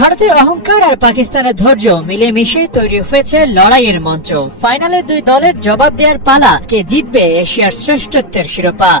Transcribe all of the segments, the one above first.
ভারতের অহংকার আর পাকিস্তানের ধৈর্য মিলেমিশে তৈরি হয়েছে লড়াইয়ের মঞ্চ। ফাইনালে দুই দলের জবাব দেওয়ার পালা, কে জিতবে এশিয়ার শ্রেষ্ঠত্বের শিরোপা।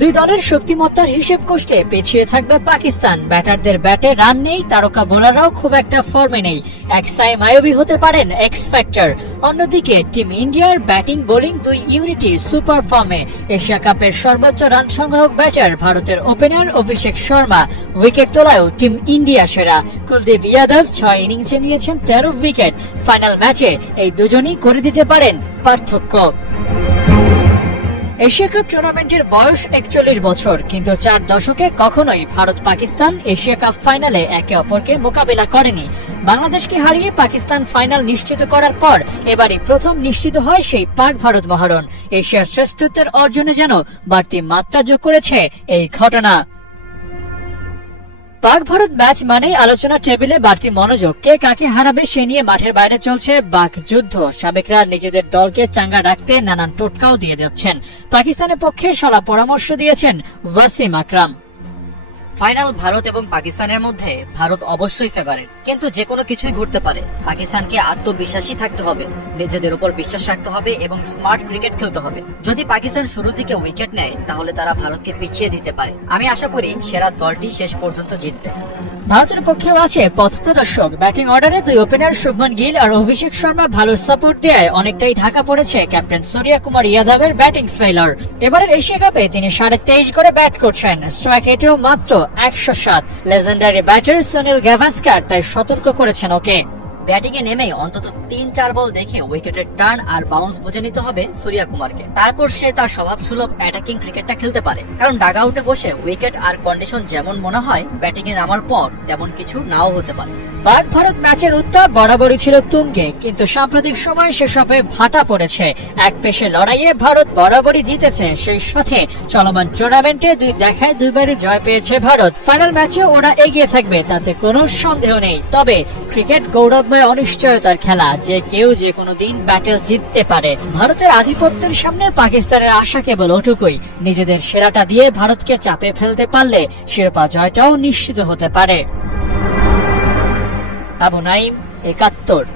দুই দলের শক্তিমত্তার হিসেব কষলে পিছিয়ে থাকবে পাকিস্তান। ব্যাটারদের ব্যাটে রান নেই, তারকা বোলাররাও খুব একটা ফর্মে নেই। এক সাইম আইয়ুবী হতে পারেন এক্স ফ্যাক্টর। অন্যদিকে টিম ইন্ডিয়ার ব্যাটিং বোলিং দুই ইউনিটি সুপার ফর্মে। এশিয়া কাপের সর্বোচ্চ রান সংগ্রাহক ব্যাটার ভারতের opener Abhishek Sharma wicket তোলায়ও team India সেরা। কুলদীপ যাদব 6 ইনিংসে নিয়েছেন 13 উইকেট। ফাইনাল ম্যাচে এই দুজনই করে দিতে পারেন পার্থক্য। এশিয়া কাপ টুর্নামেন্টের বয়স 41 বছর, কিন্তু 4 দশকে কখনোই ভারত পাকিস্তান এশিয়া কাপ ফাইনালে একে অপরকে মোকাবেলা করেনি। বাংলাদেশকে হারিয়ে পাকিস্তান ফাইনাল নিশ্চিত করার পর এবারই প্রথম নিশ্চিত হয় সেই পাক ভারত মহারণ। এশিয়ার শ্রেষ্ঠত্বের অর্জনে যেন বাড়তি মাত্রা যোগ করেছে এই ঘটনা। পাক ভারত ম্যাচ মানেই আলোচনা টেবিলে বাড়তি মনোযোগ। কে কাকে হারাবে সে নিয়ে মাঠের বাইরে চলছে বাক যুদ্ধ। সাবেকরা নিজেদের দলকে চাঙ্গা রাখতে নানান টোটকাও দিয়ে যাচ্ছেন। পাকিস্তানের পক্ষে সলা পরামর্শ দিয়েছেন ওয়াসিম আকরাম। ফাইনাল ভারত এবং পাকিস্তানের মধ্যে ভারত অবশ্যই ফেভারিট, কিন্তু যে কোনো কিছুই ঘটতে পারে। পাকিস্তানকে আত্মবিশ্বাসী থাকতে হবে, নিজেদের উপর বিশ্বাস রাখতে হবে এবং স্মার্ট ক্রিকেট খেলতে হবে। যদি পাকিস্তান শুরুর দিকে উইকেট নেয় তাহলে তারা ভারতকে পিছিয়ে দিতে পারে। আমি আশা করি সেরা দলটি শেষ পর্যন্ত জিতবে। ভারতের পক্ষেও আছে পথ প্রদর্শক। ব্যাটিং অর্ডারে দুই ওপেনার শুভমান গিল আর অভিষেক শর্মা ভালো সাপোর্ট দেয় অনেকটাই ঢাকা পড়েছে ক্যাপ্টেন সূর্য কুমার যাদবের ব্যাটিং ফেলার। এবারের এশিয়া কাপে তিনি 23.5 করে ব্যাট করছেন। স্ট্রাইক রেটেও মাত্র 107। লেজেন্ডারি ব্যাটার সুনীল গাভাস্কার তাই সতর্ক করেছেন ওকে। ব্যাটিং এ নেমে অন্তত 3-4 বল দেখে উইকেটের টার্ন আর বাউন্স বুঝে নিতে হবে সূর্য কুমারকে। তারপর সে তার স্বভাব সুলভ অ্যাটাকিং ক্রিকেটটা খেলতে পারে, কারণ ডাগ আউটে বসে উইকেট আর কন্ডিশন যেমন মনে হয় ব্যাটিং এ নামার পর তেমন কিছু নাও হতে পারে। পাক ভারত ম্যাচের উত্তাপ বরাবরই ছিল তুঙ্গে, কিন্তু সাম্প্রতিক সময় সেসবে ভাটা পড়েছে। এক পেশে লড়াইয়ে ভারত বরাবরই জিতেছে, সেই সাথে চলমান টুর্নামেন্টে দুই দেখায় দুইবারই জয় পেয়েছে ভারত। ফাইনাল ম্যাচে ওরা এগিয়ে থাকবে তাতে কোনো সন্দেহ নেই। তবে ক্রিকেট গৌরবময় অনিশ্চয়তার খেলা, যে কেউ যে কোনো দিন ব্যাটেল জিততে পারে। ভারতের আধিপত্যের সামনে পাকিস্তানের আশা কেবল ওটুকুই, নিজেদের সেরাটা দিয়ে ভারতকে চাপে ফেলতে পারলে শিরোপা জয়টাও নিশ্চিত হতে পারে। আবু নাইম, 71।